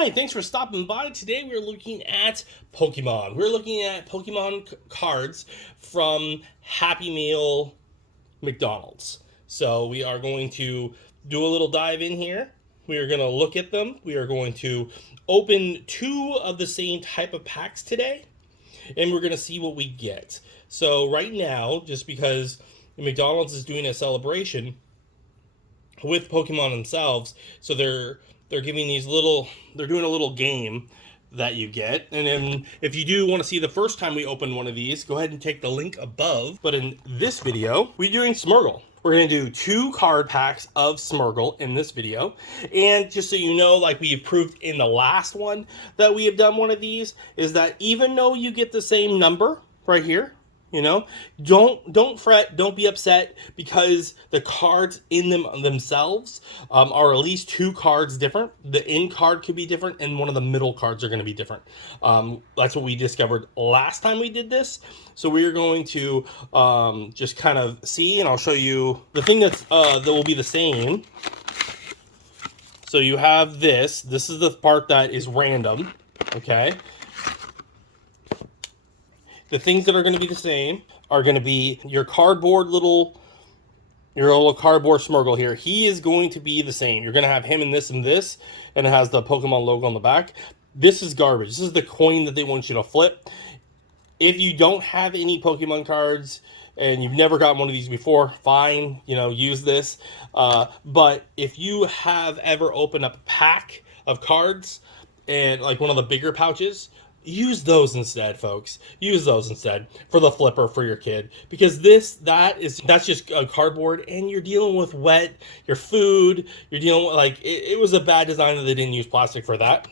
Hi, thanks for stopping by. Today we're looking at Pokemon. We're looking at Pokemon cards from Happy Meal McDonald's. So we are going to do a little dive in here. We are going to look at them. We are going to open two of the same type of packs today, and we're going to see what we get. So right now, just because McDonald's is doing a celebration with Pokemon themselves, so they're giving these they're doing a little game that you get. And then if you do want to see the first time we open one of these, go ahead and take the link above. But in this video, we're doing Smurgle. We're going to do 2 card packs of Smurgle in this video. And just so you know, like we proved in the last one that we have done one of these, is that even though you get the same number right here, you know, don't fret, don't be upset, because the cards in themselves are at least 2 cards different. The in card could be different, and one of the middle cards are going to be different. That's what we discovered last time we did this. So we're going to just kind of see, and I'll show you the thing that will be the same. So you have this. This is the part that is random, okay? The things that are going to be the same are going to be your little cardboard Smurgle here. He is going to be the same. You're going to have him in this, and it has the Pokemon logo on the back. This is garbage. This is the coin that they want you to flip. If you don't have any Pokemon cards and you've never gotten one of these before, fine, use this. But if you have ever opened up a pack of cards and like one of the bigger pouches, use those instead, folks. Use those instead for the flipper for your kid, because that's just a cardboard, and you're dealing with wet, your food. You're dealing with it was a bad design that they didn't use plastic for that.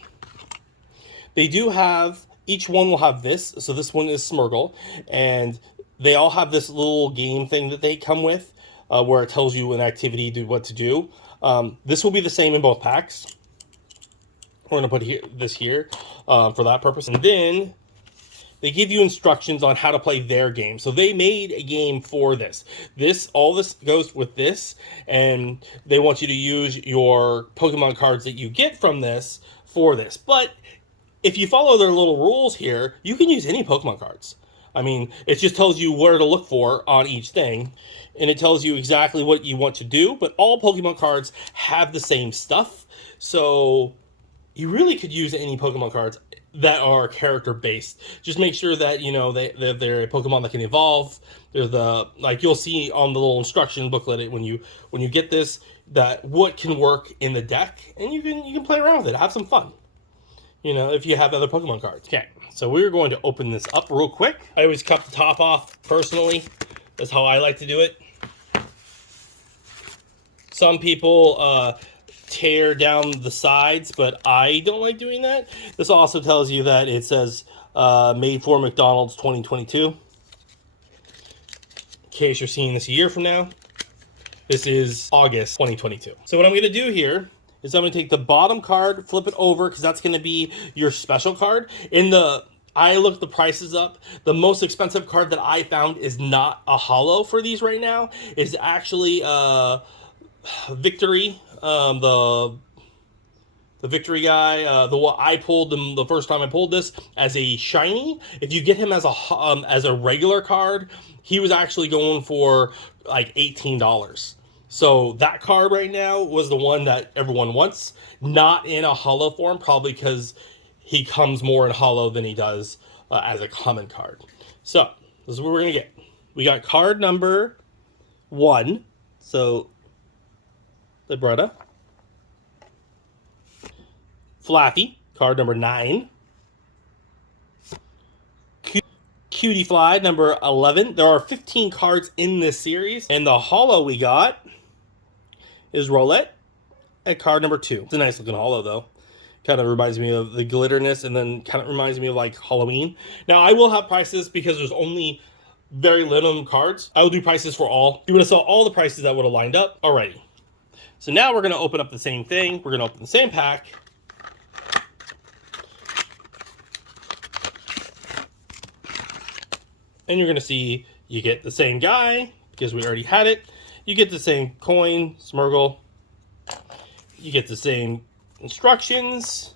They do have, each one will have this. So this one is Smurgle, and they all have this little game thing that they come with, where it tells you an activity, what to do. This will be the same in both packs. We're going to put this here for that purpose. And then they give you instructions on how to play their game. So they made a game for this. All this goes with this, and they want you to use your Pokemon cards that you get from this for this. But if you follow their little rules here, you can use any Pokemon cards. I mean, it just tells you where to look for on each thing, and it tells you exactly what you want to do. But all Pokemon cards have the same stuff. So you really could use any Pokemon cards that are character based. Just make sure that they're a Pokemon that can evolve. They're you'll see on the little instruction booklet when you get this, that what can work in the deck, and you can play around with it, have some fun. If you have other Pokemon cards. Okay, so we're going to open this up real quick. I always cut the top off personally. That's how I like to do it. Some people tear down the sides, but I don't like doing that. This also tells you that it says made for McDonald's 2022. In case you're seeing this a year from now, this is August 2022. So what I'm going to do here is I'm going to take the bottom card, flip it over, because that's going to be your special card. I looked the prices up. The most expensive card that I found is not a holo for these right now. It's actually Victory, the Victory guy. I pulled them the first time I pulled this as a shiny. If you get him as a regular card, he was actually going for like $18. So that card right now was the one that everyone wants, not in a holo form, probably because he comes more in holo than he does as a common card. So this is what we're gonna get. We got card number 1. So Libretta. Flaffy, card number 9. Cutie Fly, number 11. There are 15 cards in this series, and the holo we got is Roulette at card number 2. It's a nice looking holo, though. Kind of reminds me of the glitterness, and then kind of reminds me of like Halloween. Now, I will have prices because there's only very limited cards. I will do prices for all. You would have saw all the prices that would have lined up already. So now we're going to open up the same thing. We're going to open the same pack. And you're going to see you get the same guy because we already had it. You get the same coin, Smurgle. You get the same instructions.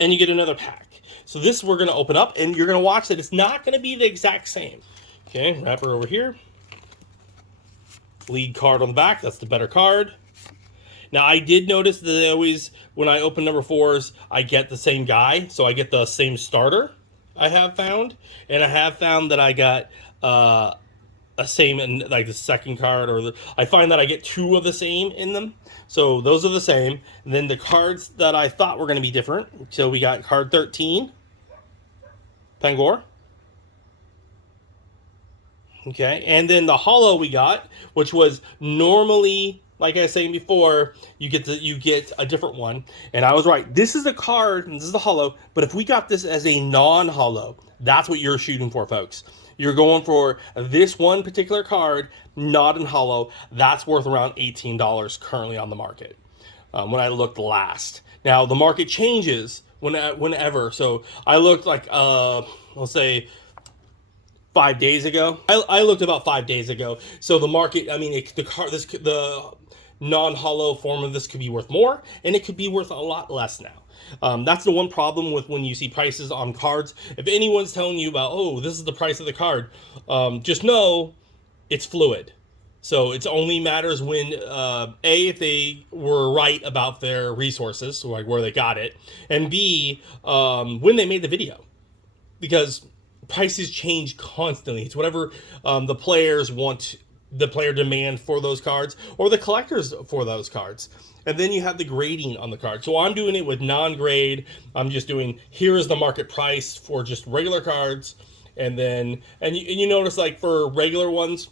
and you get another pack. So this we're going to open up, and you're going to watch that it's not going to be the exact same. Okay, wrapper over here. Lead card on the back. That's the better card. Now, I did notice that they always, when I open number 4s, I get the same guy. So I get the same starter, I have found. And I have found that I got a same, in like the second card, I find that I get 2 of the same in them. So those are the same. And then the cards that I thought were going to be different. So we got card 13, Pangor. Okay, and then the holo we got, which was normally, like I was saying before, you get a different one. And I was right. This is the card, and this is the holo. But if we got this as a non-holo, that's what you're shooting for, folks. You're going for this one particular card, not in holo. That's worth around $18 currently on the market. When I looked last. Now the market changes whenever. So I looked like let's say 5 days ago. I looked about 5 days ago. So the market, I mean, the non-holo form of this could be worth more, and it could be worth a lot less now. That's the one problem with when you see prices on cards. If anyone's telling you about, oh, this is the price of the card, just know it's fluid. So it only matters when, if they were right about their resources, so like where they got it, and B, when they made the video. Because prices change constantly. It's whatever the players want, the player demand for those cards, or the collectors for those cards. And then you have the grading on the card. So I'm doing it with non-grade. I'm just doing, here is the market price for just regular cards. And then, and you notice, like for regular ones,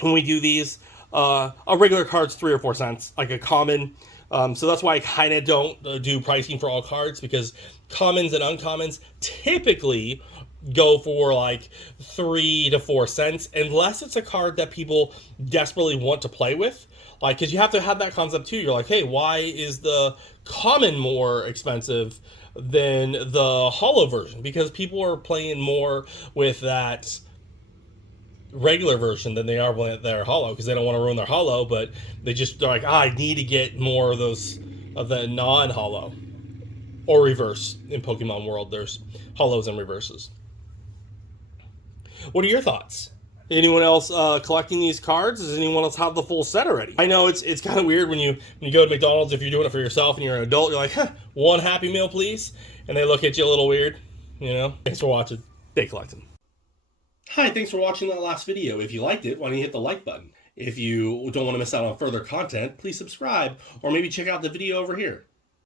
when we do these, a regular card's 3 or 4 cents, like a common. So that's why I kind of don't do pricing for all cards, because commons and uncommons typically go for like 3 to 4 cents, unless it's a card that people desperately want to play with. Like, because you have to have that concept too. You're like, hey, why is the common more expensive than the holo version? Because people are playing more with that regular version than they are with their holo, because they don't want to ruin their holo, but they're like, I need to get more of those of the non-holo or reverse. In Pokemon world, there's holos and reverses. What are your thoughts? Anyone else collecting these cards? Does anyone else have the full set already? I know it's kind of weird when you go to McDonald's, if you're doing it for yourself and you're an adult, you're like, one Happy Meal, please, and they look at you a little weird. Thanks for watching. Stay collecting. Hi, thanks for watching that last video. If you liked it, why don't you hit the like button? If you don't want to miss out on further content, please subscribe, or maybe check out the video over here.